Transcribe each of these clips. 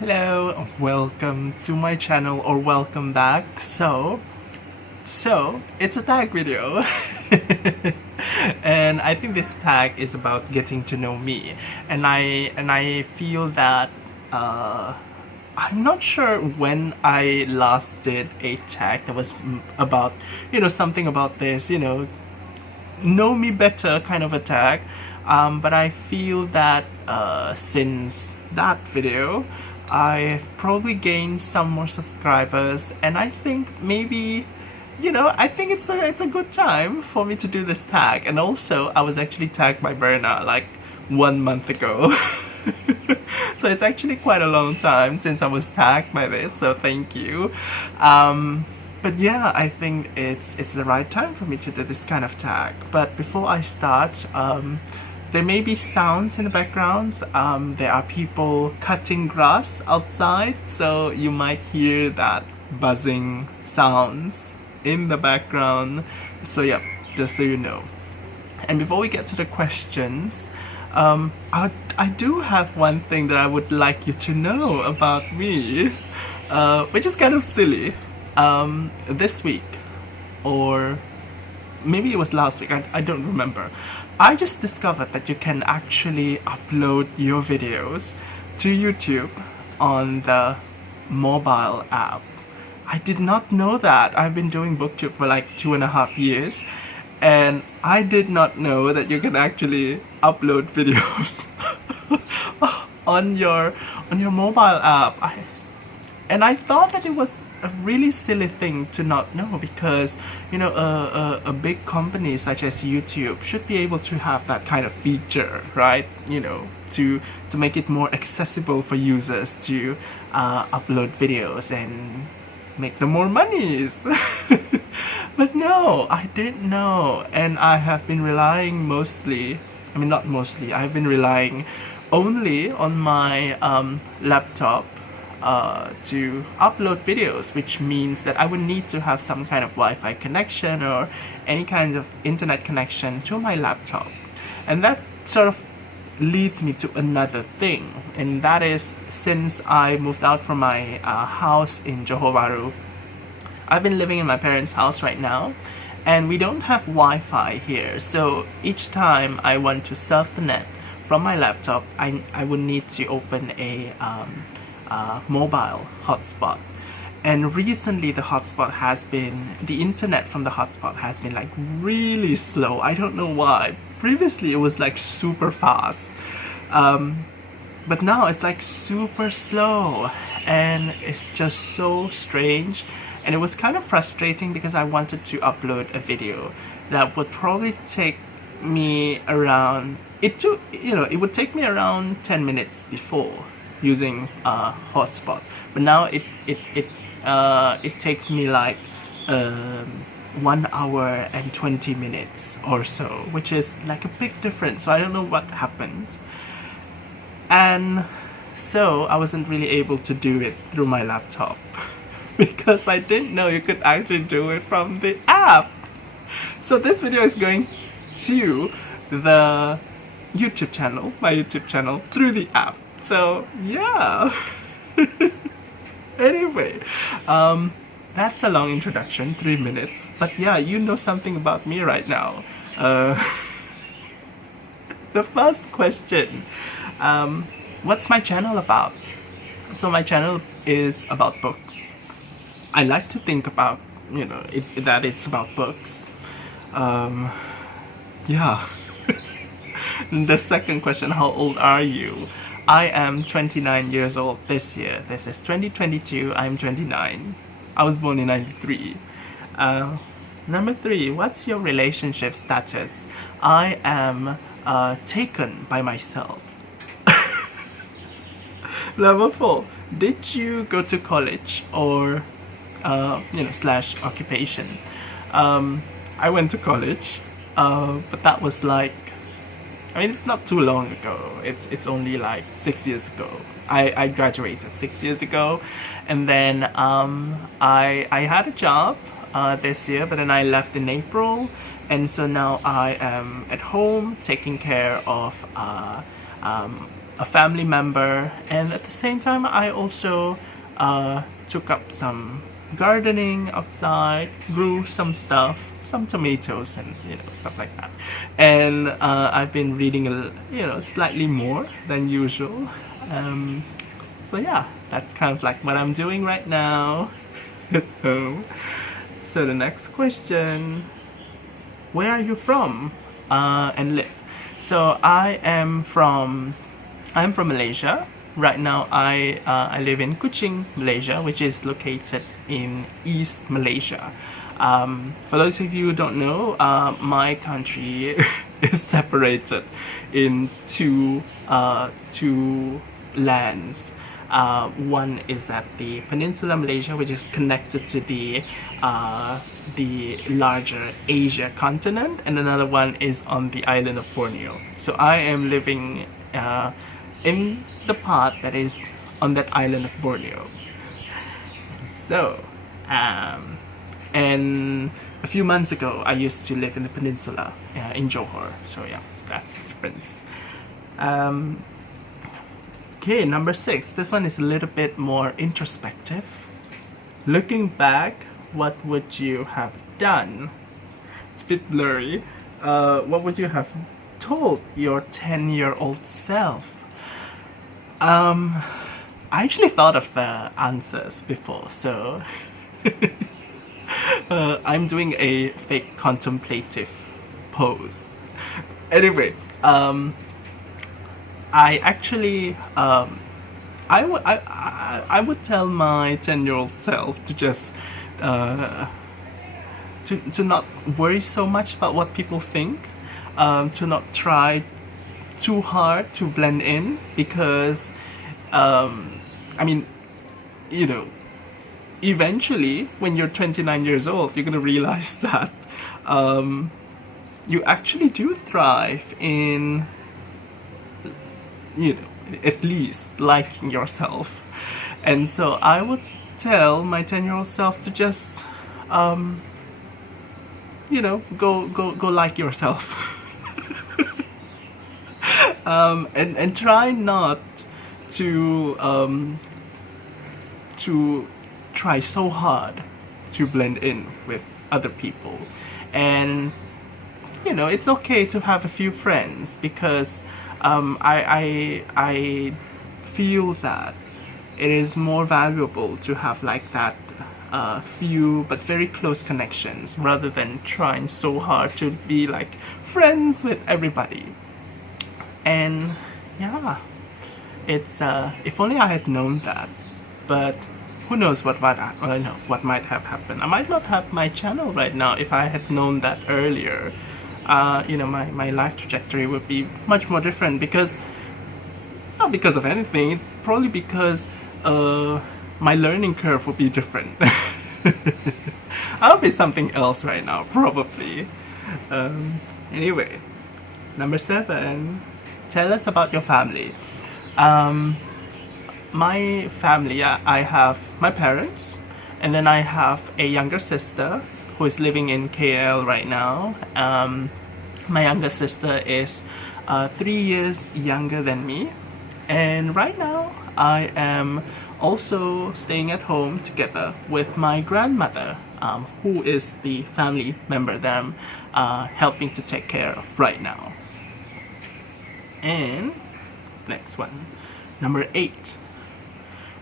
Hello, welcome to my channel or welcome back. So it's a tag video. And I think this tag is about getting to know me. And I feel that I'm not sure when I last did a tag that was about, something about this, know me better kind of a tag. But I feel that since that video, I've probably gained some more subscribers, and I think maybe, I think it's a good time for me to do this tag. And also, I was actually tagged by Berna like 1 month ago. So it's actually quite a long time since I was tagged by this, so thank you. But yeah, I think it's the right time for me to do this kind of tag. But before I start, there may be sounds in the background. There are people cutting grass outside, so you might hear that buzzing sounds in the background. So yeah, just so you know. And before we get to the questions, I do have one thing that I would like you to know about me, which is kind of silly. This week, or maybe it was last week, I don't remember. I just discovered that you can actually upload your videos to YouTube on the mobile app. I did not know that. I've been doing BookTube for like 2.5 years, and I did not know that you can actually upload videos on your mobile app. And I thought that it was a really silly thing to not know, because a big company such as YouTube should be able to have that kind of feature, right? To make it more accessible for users to upload videos and make them more monies. But no, I didn't know, and I have been relying I've been relying only on my laptop to upload videos, which means that I would need to have some kind of Wi-Fi connection or any kind of internet connection to my laptop. And that sort of leads me to another thing, and that is, since I moved out from my house in Johor Bahru, I've been living in my parents' house right now, and we don't have Wi-Fi here. So each time I want to surf the net from my laptop, I would need to open a mobile hotspot. And recently the internet from the hotspot has been like really slow. I don't know why. Previously it was like super fast, but now it's like super slow, and it's just so strange. And it was kind of frustrating because I wanted to upload a video that would probably take me around, it would take me around 10 minutes before using hotspot, but now it takes me like 1 hour and 20 minutes or so, which is like a big difference. So I don't know what happened, and so I wasn't really able to do it through my laptop because I didn't know you could actually do it from the app. So this video is going to the YouTube channel, my YouTube channel, through the app. So yeah. Anyway, that's a long introduction, 3 minutes. But yeah, you know something about me right now. The first question, what's my channel about? So my channel is about books. I like to think about, that it's about books. Yeah. The second question, how old are you? I am 29 years old this year. This is 2022, I'm 29. I was born in 93. Number 3, what's your relationship status? I am taken by myself. Number 4, did you go to college or slash occupation? I went to college, but that was like, it's not too long ago. It's only like 6 years ago. I graduated 6 years ago, and then I had a job this year, but then I left in April, and so now I am at home taking care of a family member, and at the same time I also took up some gardening outside, grew some stuff, some tomatoes and stuff like that. And I've been reading slightly more than usual. So yeah, that's kind of like what I'm doing right now at home. So the next question, where are you from and live? So I'm from Malaysia. Right now I live in Kuching, Malaysia, which is located in East Malaysia. For those of you who don't know, my country is separated in two lands. One is at the Peninsula Malaysia, which is connected to the larger Asia continent, and another one is on the island of Borneo. So I am living in the part that is on that island of Borneo. So, and a few months ago, I used to live in the peninsula in Johor. So yeah, that's the difference. Okay, number 6. This one is a little bit more introspective. Looking back, what would you have done? It's a bit blurry. What would you have told your 10-year-old self? I actually thought of the answers before, so I'm doing a fake contemplative pose. Anyway, I actually I would tell my 10-year-old self to just to not worry so much about what people think, to not try too hard to blend in, because I mean, eventually when you're 29 years old, you're gonna realize that you actually do thrive in at least liking yourself. And so I would tell my 10-year-old self to just go like yourself. And try not to try so hard to blend in with other people. And it's okay to have a few friends, because I feel that it is more valuable to have like that few but very close connections, rather than trying so hard to be like friends with everybody. And yeah, it's if only I had known that. But who knows what might have happened. I might not have my channel right now if I had known that earlier. My life trajectory would be much more different, because not because of anything, probably because my learning curve would be different. I'll be something else right now, probably. Anyway, number 7. Tell us about your family. My family, I have my parents, and then I have a younger sister who is living in KL right now. My younger sister is 3 years younger than me, and right now I am also staying at home together with my grandmother, who is the family member that I'm helping to take care of right now. And next one, number 8.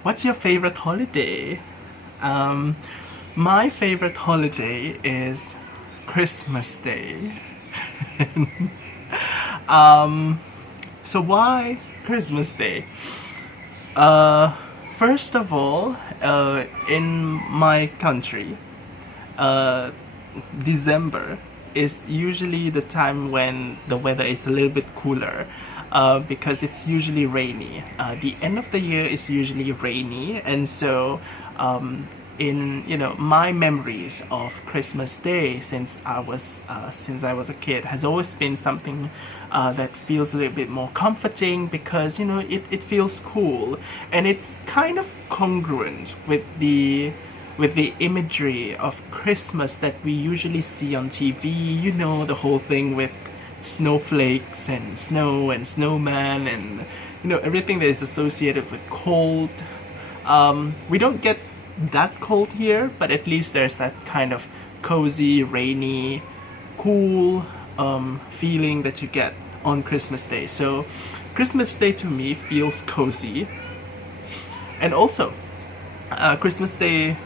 What's your favorite holiday? My favorite holiday is Christmas Day. So why Christmas Day? First of all, in my country, December is usually the time when the weather is a little bit cooler, because it's usually rainy. The end of the year is usually rainy, and so in my memories of Christmas Day since I was a kid has always been something that feels a little bit more comforting, because it feels cool, and it's kind of congruent with the imagery of Christmas that we usually see on TV. The whole thing with snowflakes and snow and snowman and everything that is associated with cold. We don't get that cold here, but at least there's that kind of cozy, rainy, cool feeling that you get on Christmas Day. So Christmas Day to me feels cozy. And also, Christmas Day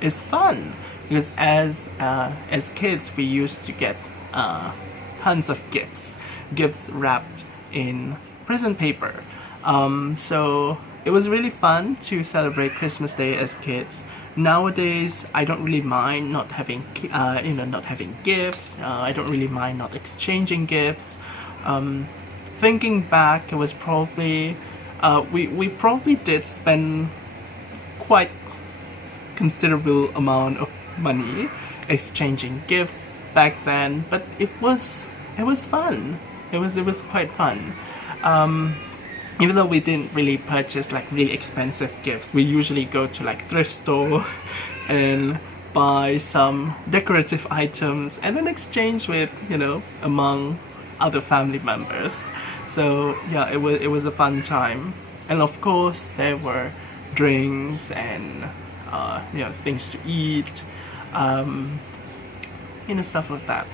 is fun because as kids we used to get tons of gifts wrapped in present paper. So it was really fun to celebrate Christmas Day as kids. Nowadays, I don't really mind not having gifts. I don't really mind not exchanging gifts. Thinking back, it was probably we probably did spend quite considerable amount of money exchanging gifts back then, but it was fun. It was quite fun. Even though we didn't really purchase like really expensive gifts, we usually go to like thrift store and buy some decorative items and then exchange with among other family members. So yeah, it was a fun time. And of course there were drinks and things to eat, stuff like that.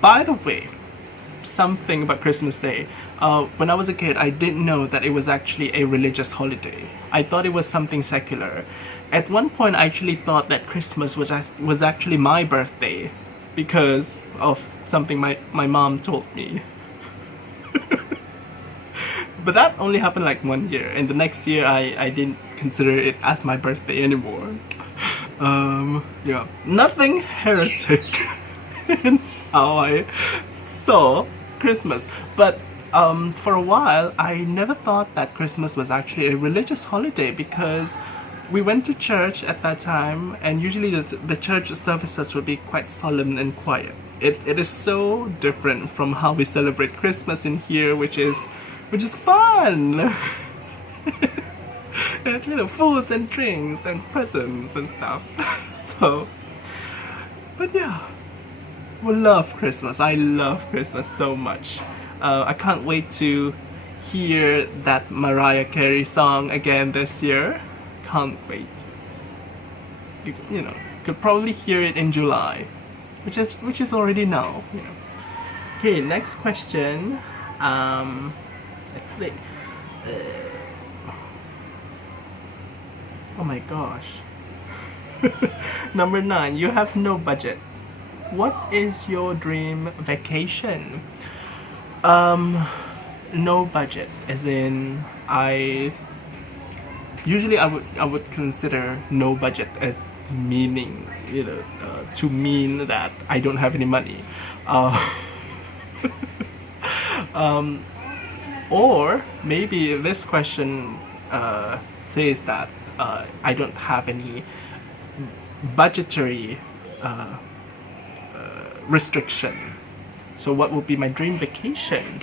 By the way, something about Christmas Day. When I was a kid, I didn't know that it was actually a religious holiday. I thought it was something secular. At one point, I actually thought that Christmas was actually my birthday because of something my mom told me. But that only happened like 1 year, and the next year I didn't consider it as my birthday anymore. Nothing heretic in how I saw Christmas, but for a while I never thought that Christmas was actually a religious holiday because we went to church at that time, and usually the church services would be quite solemn and quiet. It is so different from how we celebrate Christmas in here, which is fun. And, foods and drinks and presents and stuff. So, but yeah, we love Christmas. I love Christmas so much. I can't wait to hear that Mariah Carey song again this year. Can't wait. You could probably hear it in July, which is already now. Okay, next question. Let's see. Oh my gosh. Number 9. You have no budget. What is your dream vacation? No budget, as in I would consider no budget as meaning to mean that I don't have any money, or maybe this question says that I don't have any budgetary restriction. So what would be my dream vacation?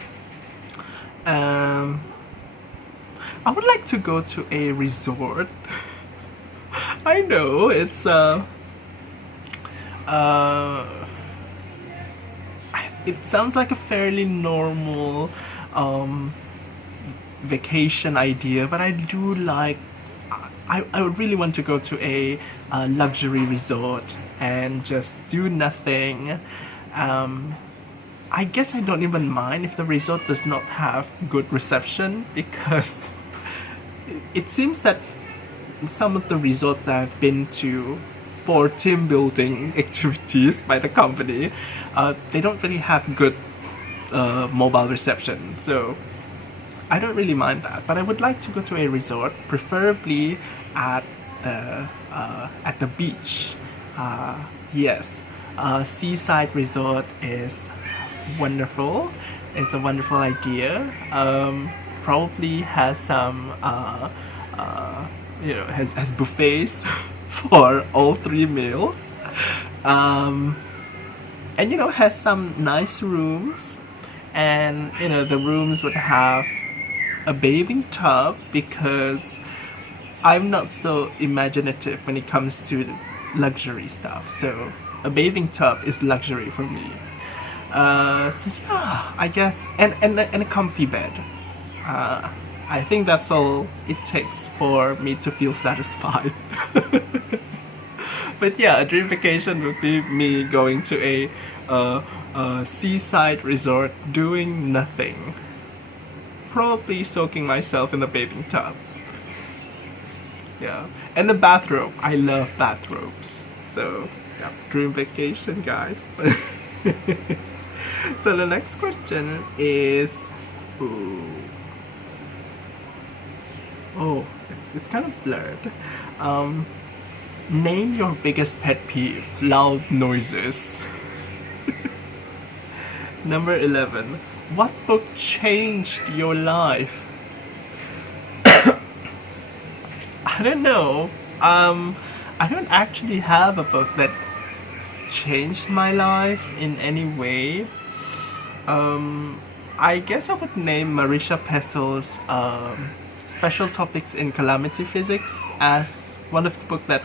I would like to go to a resort. I know it's it sounds like a fairly normal vacation idea, but I do like I would really want to go to a luxury resort and just do nothing. I guess I don't even mind if the resort does not have good reception, because it seems that some of the resorts that I've been to for team building activities by the company, they don't really have good mobile reception. So I don't really mind that, but I would like to go to a resort, preferably at the beach. Yes, seaside resort is wonderful. It's a wonderful idea. Probably has some has buffets for all 3 meals, and has some nice rooms, and the rooms would have a bathing tub, because I'm not so imaginative when it comes to luxury stuff, so a bathing tub is luxury for me. So yeah, I guess, and a comfy bed. I think that's all it takes for me to feel satisfied. But yeah, a dream vacation would be me going to a seaside resort doing nothing. Probably soaking myself in the bathing tub. Yeah. And the bathrobe. I love bathrobes. So, yeah, dream vacation, guys. So the next question is... Ooh. Oh, it's kind of blurred. Name your biggest pet peeve. Loud noises. Number 11. What book changed your life? I don't know. I don't actually have a book that changed my life in any way. I guess I would name Marisha Pessel's Special Topics in Calamity Physics as one of the books that,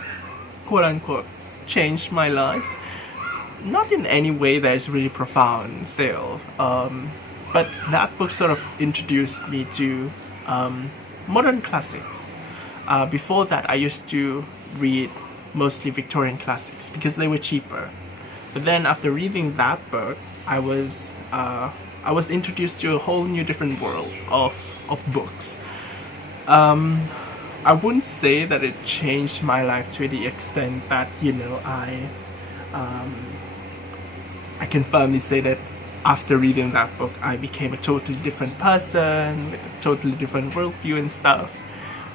quote unquote, changed my life. Not in any way that is really profound still, but that book sort of introduced me to modern classics. Before that, I used to read mostly Victorian classics because they were cheaper. But then after reading that book, I was introduced to a whole new different world of books. I wouldn't say that it changed my life to the extent that, you know, I can firmly say that after reading that book, I became a totally different person with a totally different worldview and stuff.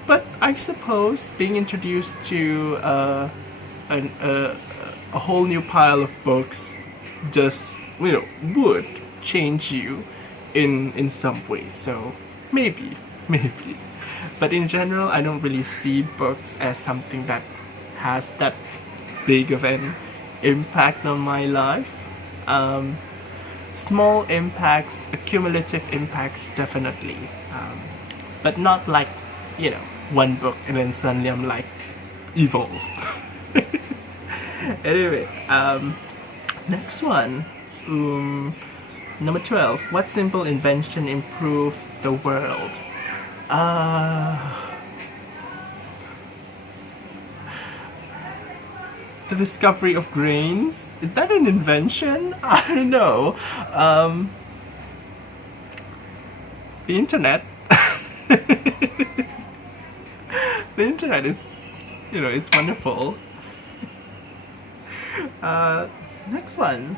But I suppose being introduced to a whole new pile of books just, you know, would change you in some ways. So maybe. But in general, I don't really see books as something that has that big of an impact on my life. Small impacts, accumulative impacts, definitely. But not like, you know, one book and then suddenly I'm like, evolved. Anyway, next one. Number 12. What simple invention improved the world? The discovery of grains? Is that an invention? I don't know. The internet. The internet is, you know, it's wonderful. Next one.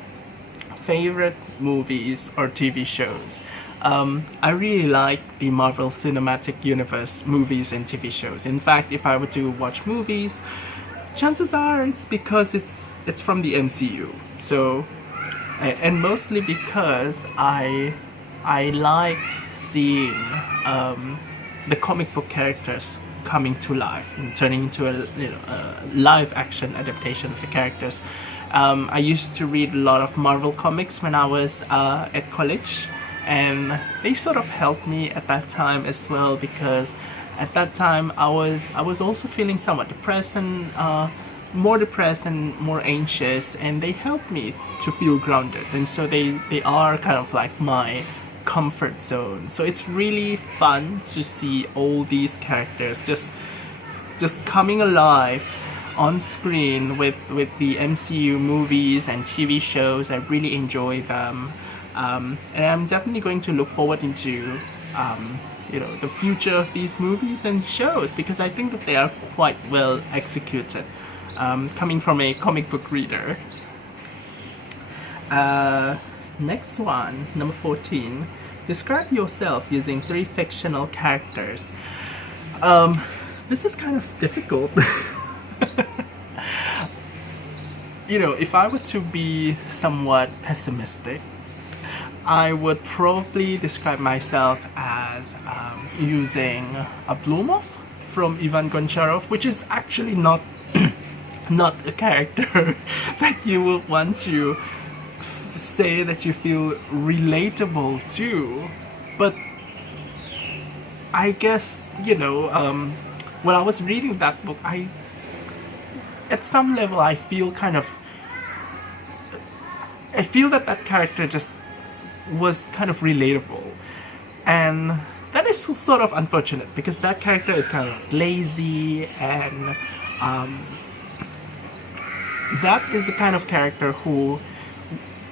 Favorite movies or TV shows? I really like the Marvel Cinematic Universe movies and TV shows. In fact, if I were to watch movies, chances are it's because it's from the MCU. So, and mostly because I like seeing the comic book characters coming to life and turning into a live action adaptation of the characters. I used to read a lot of Marvel comics when I was at college, and they sort of helped me at that time as well, because at that time I was also feeling somewhat depressed and more anxious, and they helped me to feel grounded, and so they are kind of like my comfort zone. So it's really fun to see all these characters just coming alive on screen with the MCU movies and TV shows. I really enjoy them, and I'm definitely going to look forward into the future of these movies and shows, because I think that they are quite well executed, coming from a comic book reader. Next one, number 14. Describe yourself using 3 fictional characters. This is kind of difficult. If I were to be somewhat pessimistic, I would probably describe myself as using a Blumov from Ivan Goncharov, which is actually not a character that you would want to say that you feel relatable to. But I guess, when I was reading that book, at some level I feel kind of, I feel that that character just was kind of relatable, and that is sort of unfortunate because that character is kind of lazy, and that is the kind of character who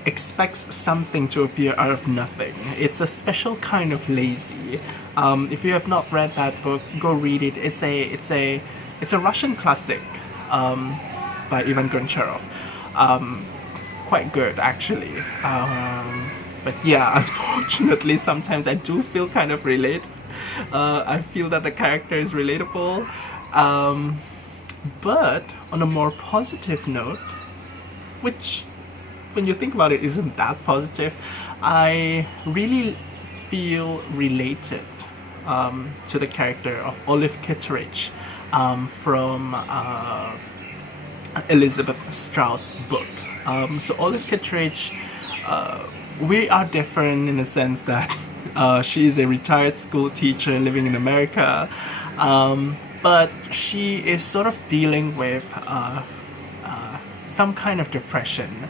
expects something to appear out of nothing. It's a special kind of lazy. If you have not read that book, go read it. It's a Russian classic by Ivan Goncharov. Quite good actually. But yeah, unfortunately, sometimes I do feel kind of I feel that the character is relatable. But on a more positive note, which when you think about it isn't that positive, I really feel related to the character of Olive Kitteridge from Elizabeth Strout's book. So Olive Kitteridge, we are different in the sense that she is a retired school teacher living in America, but she is sort of dealing with some kind of depression,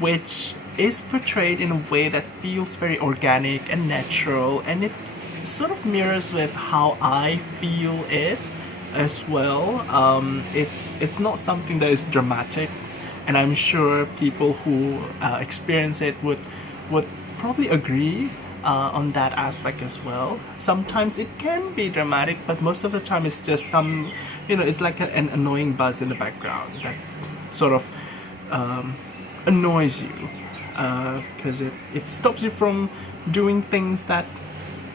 which is portrayed in a way that feels very organic and natural, and it sort of mirrors with how I feel it as well. It's not something that is dramatic, and I'm sure people who experience it would probably agree on that aspect as well. Sometimes it can be dramatic, but most of the time it's just some, it's like an annoying buzz in the background that sort of annoys you because it stops you from doing things that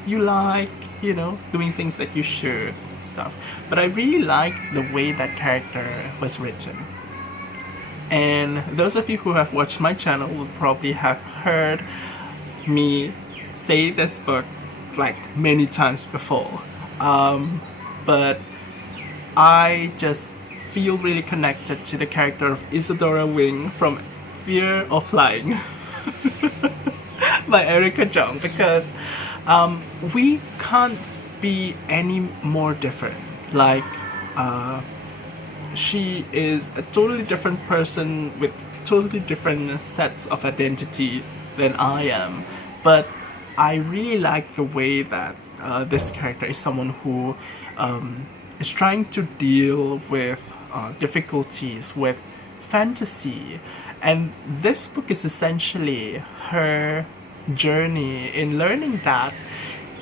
you like, doing things that you should, stuff. But I really like the way that character was written. And those of you who have watched my channel will probably have heard me say this book like many times before. But I just feel really connected to the character of Isadora Wing from Fear of Flying by Erica Jong, because we can't be any more different. Like, she is a totally different person with totally different sets of identity than I am, but I really like the way that this character is someone who is trying to deal with difficulties with fantasy, and this book is essentially her journey in learning that,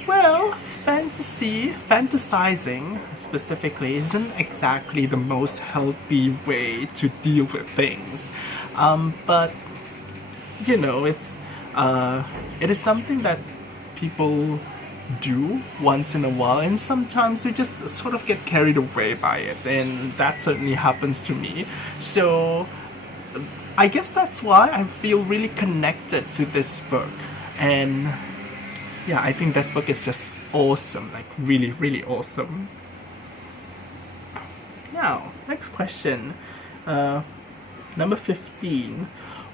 well, fantasizing specifically isn't exactly the most healthy way to deal with things, but it is something that people do once in a while, and sometimes we just sort of get carried away by it, and that certainly happens to me. So I guess that's why I feel really connected to this book. And yeah, I think this book is just awesome, like really, really awesome. Now, next question. Number 15.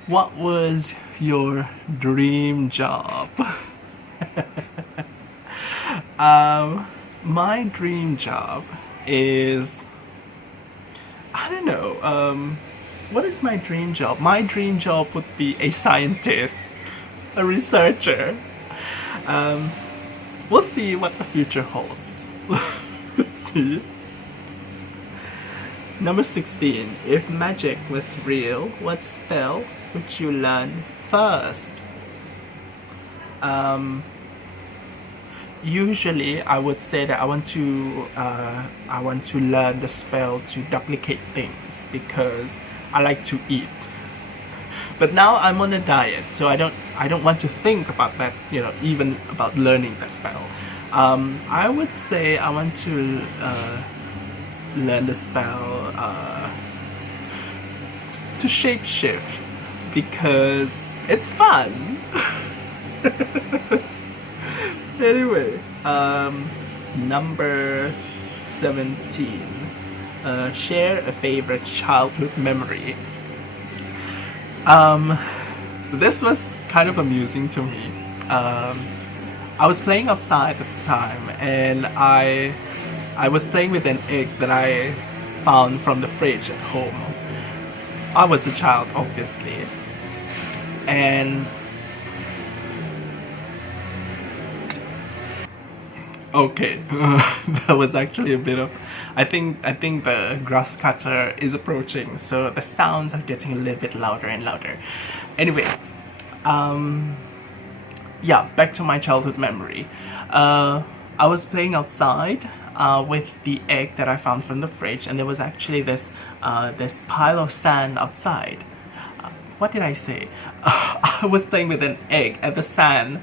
What was your dream job? My dream job is, I don't know, what is my dream job? My dream job would be a scientist, a researcher. We'll see what the future holds. Let's see. Number 16. If magic was real, what spell would you learn first? Usually, I would say that I want to learn the spell to duplicate things because I like to eat. But now I'm on a diet, so I don't want to think about that, even about learning that spell. I would say I want to learn the spell to shapeshift because it's fun. Anyway, number 17. Share a favorite childhood memory. This was kind of amusing to me. I was playing outside at the time, and I was playing with an egg that I found from the fridge at home. I was a child, obviously. And okay, that was actually a bit of. I think the grass cutter is approaching, so the sounds are getting a little bit louder and louder. Anyway, yeah, back to my childhood memory. I was playing outside with the egg that I found from the fridge, and there was actually this pile of sand outside. What did I say? I was playing with an egg at the sand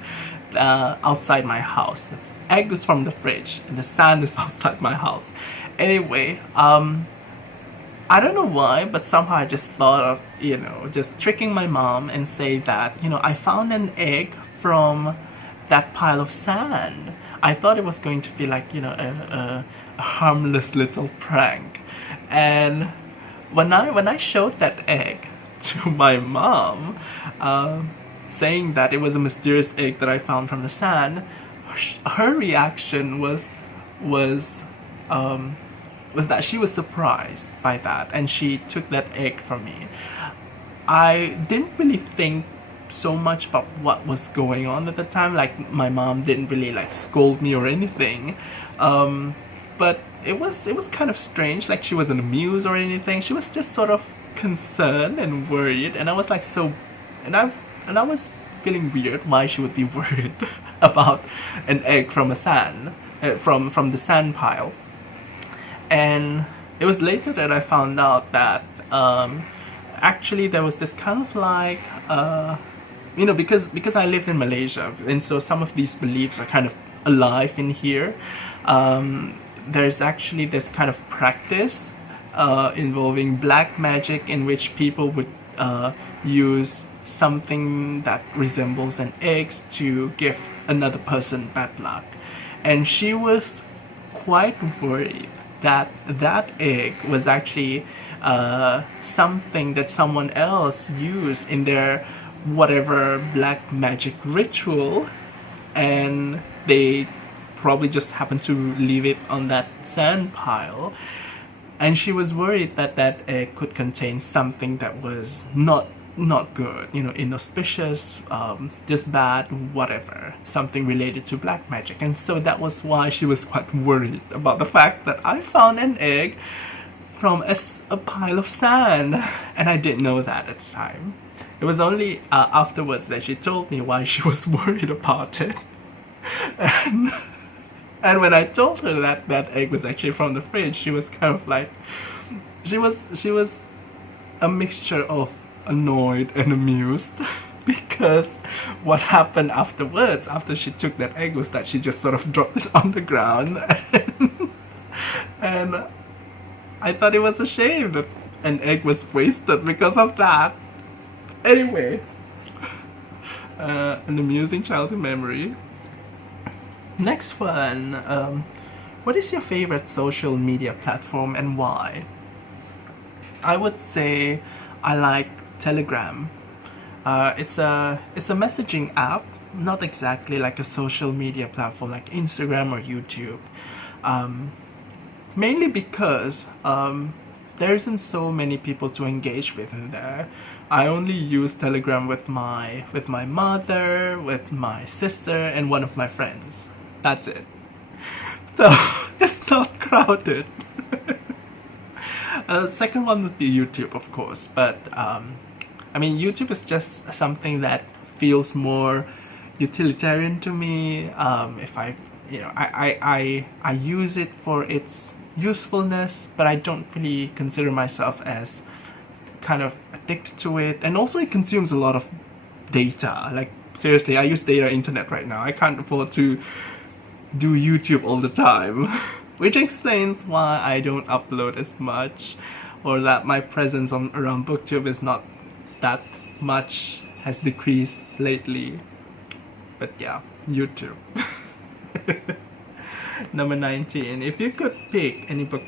outside my house. The egg is from the fridge, and the sand is outside my house. Anyway, I don't know why, but somehow I just thought of, just tricking my mom and say that, I found an egg from that pile of sand. I thought it was going to be like, a harmless little prank. And when I showed that egg to my mom, saying that it was a mysterious egg that I found from the sand, her reaction was that she was surprised by that, and she took that egg from me. I didn't really think so much about what was going on at the time. Like, my mom didn't really like scold me or anything, but it was kind of strange. Like, she wasn't amused or anything. She was just sort of concerned and worried, and I was like, I was feeling weird why she would be worried about an egg from a sand from the sand pile. And it was later that I found out that actually there was this kind of like because I lived in Malaysia, and so some of these beliefs are kind of alive in here. There's actually this kind of practice involving black magic, in which people would use something that resembles an egg to give another person bad luck. And she was quite worried that egg was actually something that someone else used in their whatever black magic ritual, and they probably just happened to leave it on that sand pile. And she was worried that egg could contain something that was not good, inauspicious, just bad, whatever, something related to black magic. And so that was why she was quite worried about the fact that I found an egg from a pile of sand, and I didn't know that at the time. It was only afterwards that she told me why she was worried about it. And when I told her that egg was actually from the fridge, she was kind of like, she was a mixture of annoyed and amused, because what happened afterwards, after she took that egg, was that she just sort of dropped it on the ground. And I thought it was a shame that an egg was wasted because of that. Anyway, an amusing childhood memory. Next one, what is your favorite social media platform and why? I would say I like Telegram. It's a messaging app, not exactly like a social media platform like Instagram or YouTube. Mainly because there isn't so many people to engage with in there. I only use Telegram with my mother, with my sister, and one of my friends. That's it. So it's not crowded. Second one would be YouTube, of course, but YouTube is just something that feels more utilitarian to me. If I use it for its usefulness, but I don't really consider myself as kind of addicted to it. And also, it consumes a lot of data. Like, seriously, I use data internet right now. I can't afford to do YouTube all the time. Which explains why I don't upload as much, or that my presence around BookTube is not that much, has decreased lately. But yeah, YouTube. Number 19. If you could pick any book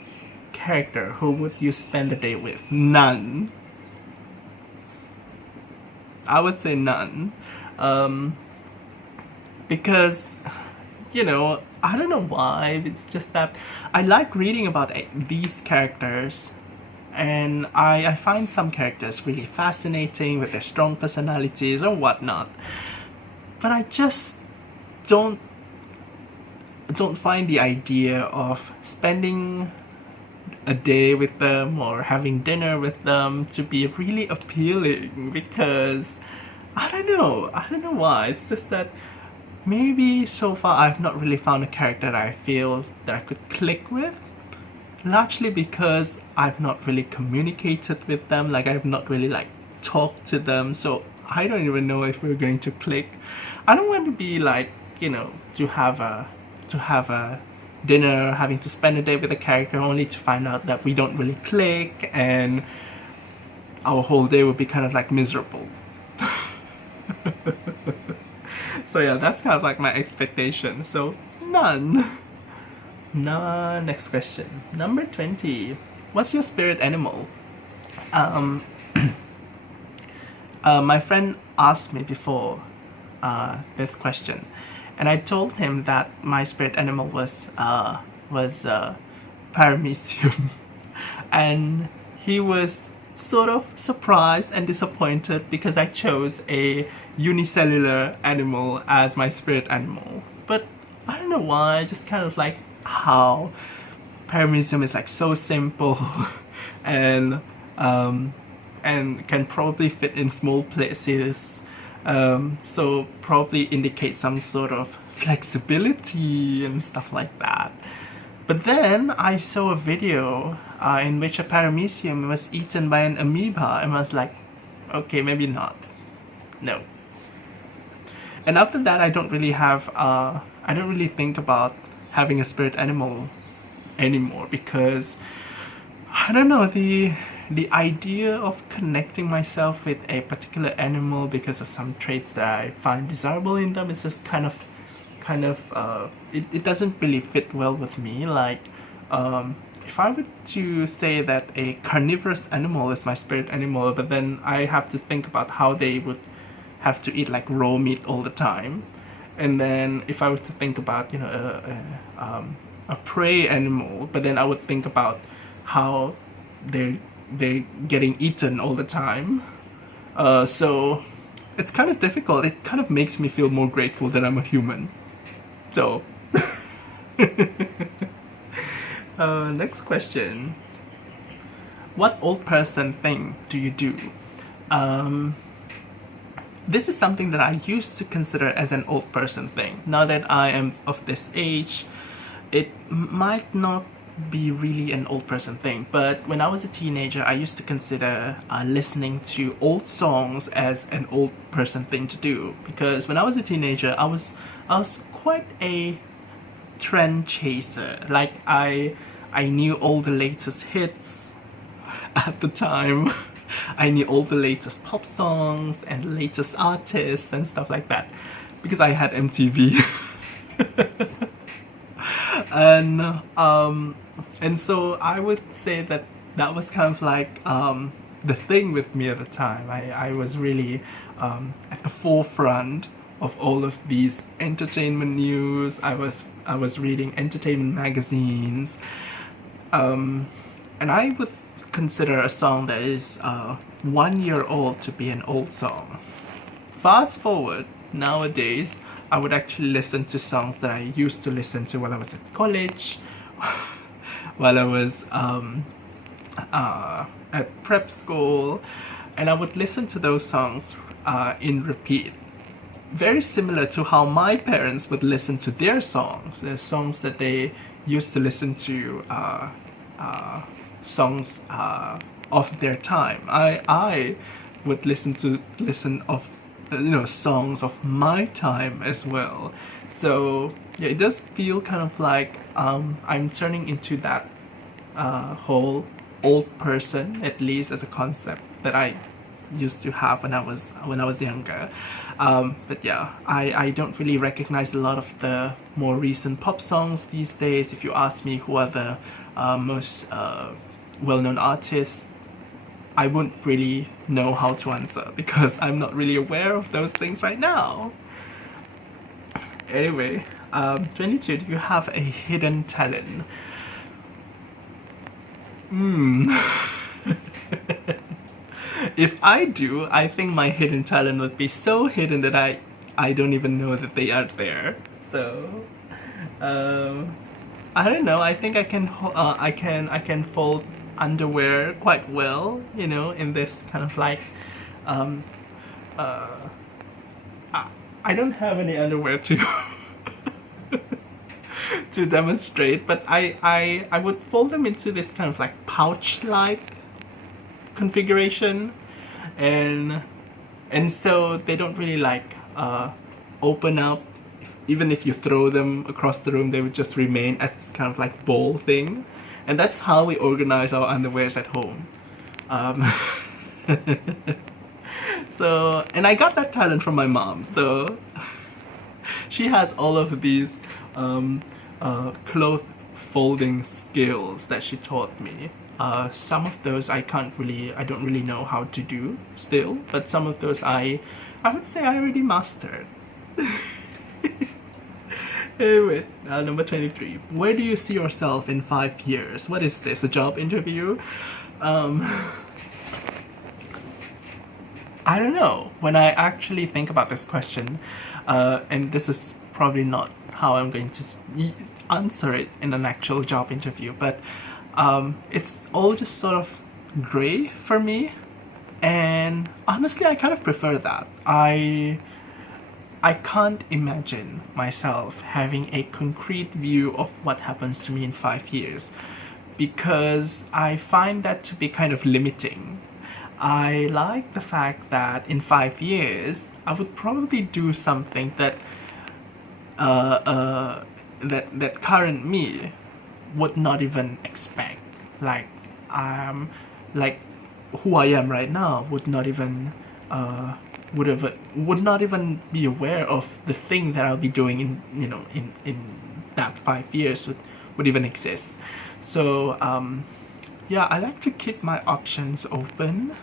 character, who would you spend the day with? None. I would say none. Because, I don't know why. It's just that I like reading about these characters and I find some characters really fascinating with their strong personalities or whatnot, but I just don't find the idea of spending a day with them or having dinner with them to be really appealing, because I don't know why. It's just that maybe so far I've not really found a character that I feel that I could click with, largely because I've not really communicated with them, like I've not really like talked to them, so I don't even know if we're going to click. I don't want to be like, to have a dinner, having to spend a day with a character only to find out that we don't really click and our whole day would be kind of like miserable. So yeah, that's kind of like my expectation. So none. Next question. Number 20. What's your spirit animal? My friend asked me before this question, and I told him that my spirit animal was paramecium, and he was sort of surprised and disappointed because I chose a unicellular animal as my spirit animal. But I don't know why, I just kind of like how paramecium is like so simple and can probably fit in small places, so probably indicate some sort of flexibility and stuff like that. But then I saw a video in which a paramecium was eaten by an amoeba, and I was like, okay, maybe not. No. And after that, I don't really think about having a spirit animal anymore, because I don't know, the idea of connecting myself with a particular animal because of some traits that I find desirable in them is just it doesn't really fit well with me. Like, if I were to say that a carnivorous animal is my spirit animal, but then I have to think about how they would have to eat like raw meat all the time, and then if I were to think about a prey animal, but then I would think about how they're getting eaten all the time. So it's kind of difficult. It kind of makes me feel more grateful that I'm a human. So next question. What old person thing do you do? This is something that I used to consider as an old person thing. Now that I am of this age, it might not be really an old person thing, but when I was a teenager, I used to consider listening to old songs as an old person thing to do, because when I was a teenager, I was quite a trend chaser. Like, I knew all the latest hits at the time. I knew all the latest pop songs and latest artists and stuff like that, because I had MTV. And so I would say that was kind of like the thing with me at the time. I was really at the forefront of all of these entertainment news. I was reading entertainment magazines, and I would consider a song that is 1 year old to be an old song. Fast forward, nowadays, I would actually listen to songs that I used to listen to while I was at college, while I was at prep school, and I would listen to those songs in repeat. Very similar to how my parents would listen to their songs. Their songs that they used to listen to, songs of their time. I would listen of songs of my time as well. So yeah, it does feel kind of like I'm turning into that whole old person, at least as a concept that I used to have when I was younger. But yeah, I don't really recognize a lot of the more recent pop songs these days. If you ask me who are the most well-known artists, I wouldn't really know how to answer, because I'm not really aware of those things right now. Anyway, 22, do you have a hidden talent? If I do, I think my hidden talent would be so hidden that I don't even know that they are there. So, um, I don't know. I think I can fold underwear quite well. You know, in this kind of like, um, uh, I don't have any underwear to to demonstrate, but I would fold them into this kind of like pouch like configuration, and so they don't really like open up. Even if you throw them across the room, they would just remain as this kind of like bowl thing, and that's how we organize our underwears at home. um, so, and I got that talent from my mom, so she has all of these cloth folding skills that she taught me. Some of those I don't really know how to do still, but some of those I would say I already mastered. Anyway, number 23. Where do you see yourself in 5 years? What is this, a job interview? I don't know. When I actually think about this question, and this is probably not how I'm going to answer it in an actual job interview, but it's all just sort of gray for me, and honestly I kind of prefer that. I can't imagine myself having a concrete view of what happens to me in 5 years, because I find that to be kind of limiting. I like the fact that in 5 years I would probably do something that that current me would not even expect. Like like who I am right now would not even would not even be aware of the thing that I'll be doing in that 5 years would even exist. So yeah, I like to keep my options open.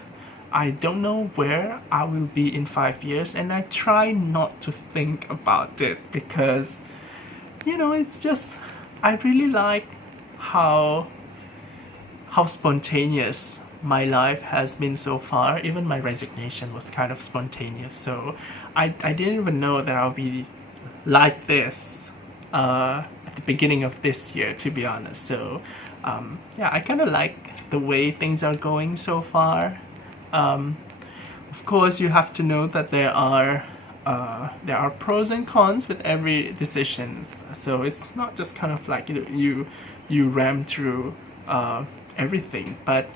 I don't know where I will be in 5 years, and I try not to think about it because, it's just, I really like how spontaneous my life has been so far. Even my resignation was kind of spontaneous, so I didn't even know that I'll be like this at the beginning of this year, to be honest. So yeah, I kind of like the way things are going so far. Of course, you have to know that there are pros and cons with every decisions. So it's not just kind of like you ram through everything, but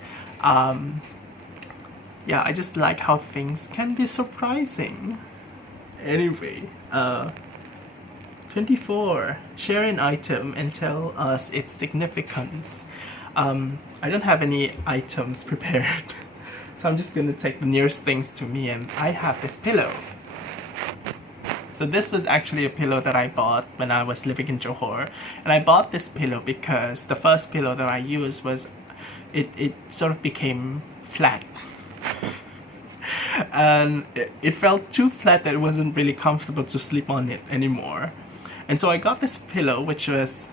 yeah, I just like how things can be surprising. Anyway, 24. Share an item and tell us its significance. I don't have any items prepared. So I'm just gonna take the nearest things to me, and I have this pillow. So this was actually a pillow that I bought when I was living in Johor. And I bought this pillow because the first pillow that I used was, it sort of became flat. And it felt too flat that it wasn't really comfortable to sleep on it anymore. And so I got this pillow which was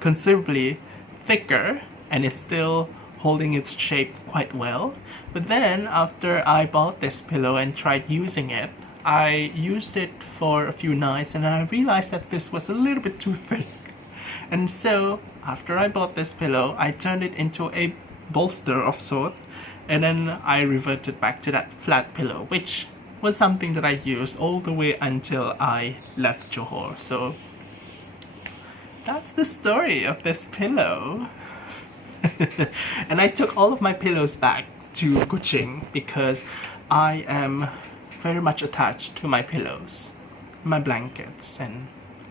considerably thicker, and it's still holding its shape quite well. But then after I bought this pillow and tried using it, I used it for a few nights, and then I realized that this was a little bit too thick. And so after I bought this pillow, I turned it into a bolster of sort, and then I reverted back to that flat pillow, which was something that I used all the way until I left Johor. So that's the story of this pillow. And I took all of my pillows back to Kuching because I am very much attached to my pillows, my blankets, and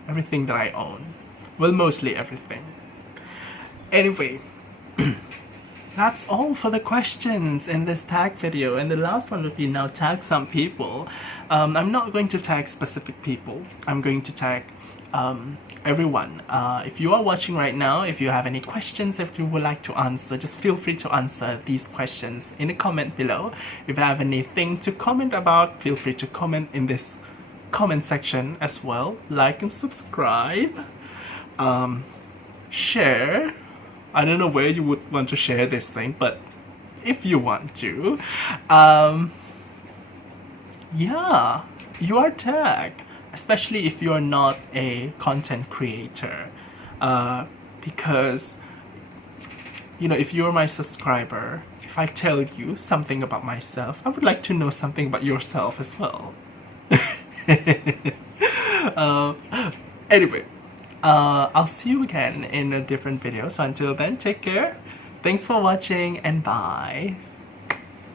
everything that I own. Well, mostly everything. Anyway, that's all for the questions in this tag video, and the last one would be now tag some people. I'm not going to tag specific people. I'm going to tag everyone. If you are watching right now, if you have any questions, if you would like to answer, just feel free to answer these questions in the comment below. If you have anything to comment about, feel free to comment in this comment section as well. Like and subscribe. Share. I don't know where you would want to share this thing, but if you want to. Yeah, you are tagged, especially if you're not a content creator. Because, you know, if you're my subscriber, if I tell you something about myself, I would like to know something about yourself as well. uh, anyway, I'll see you again in a different video. So until then, take care. Thanks for watching and bye.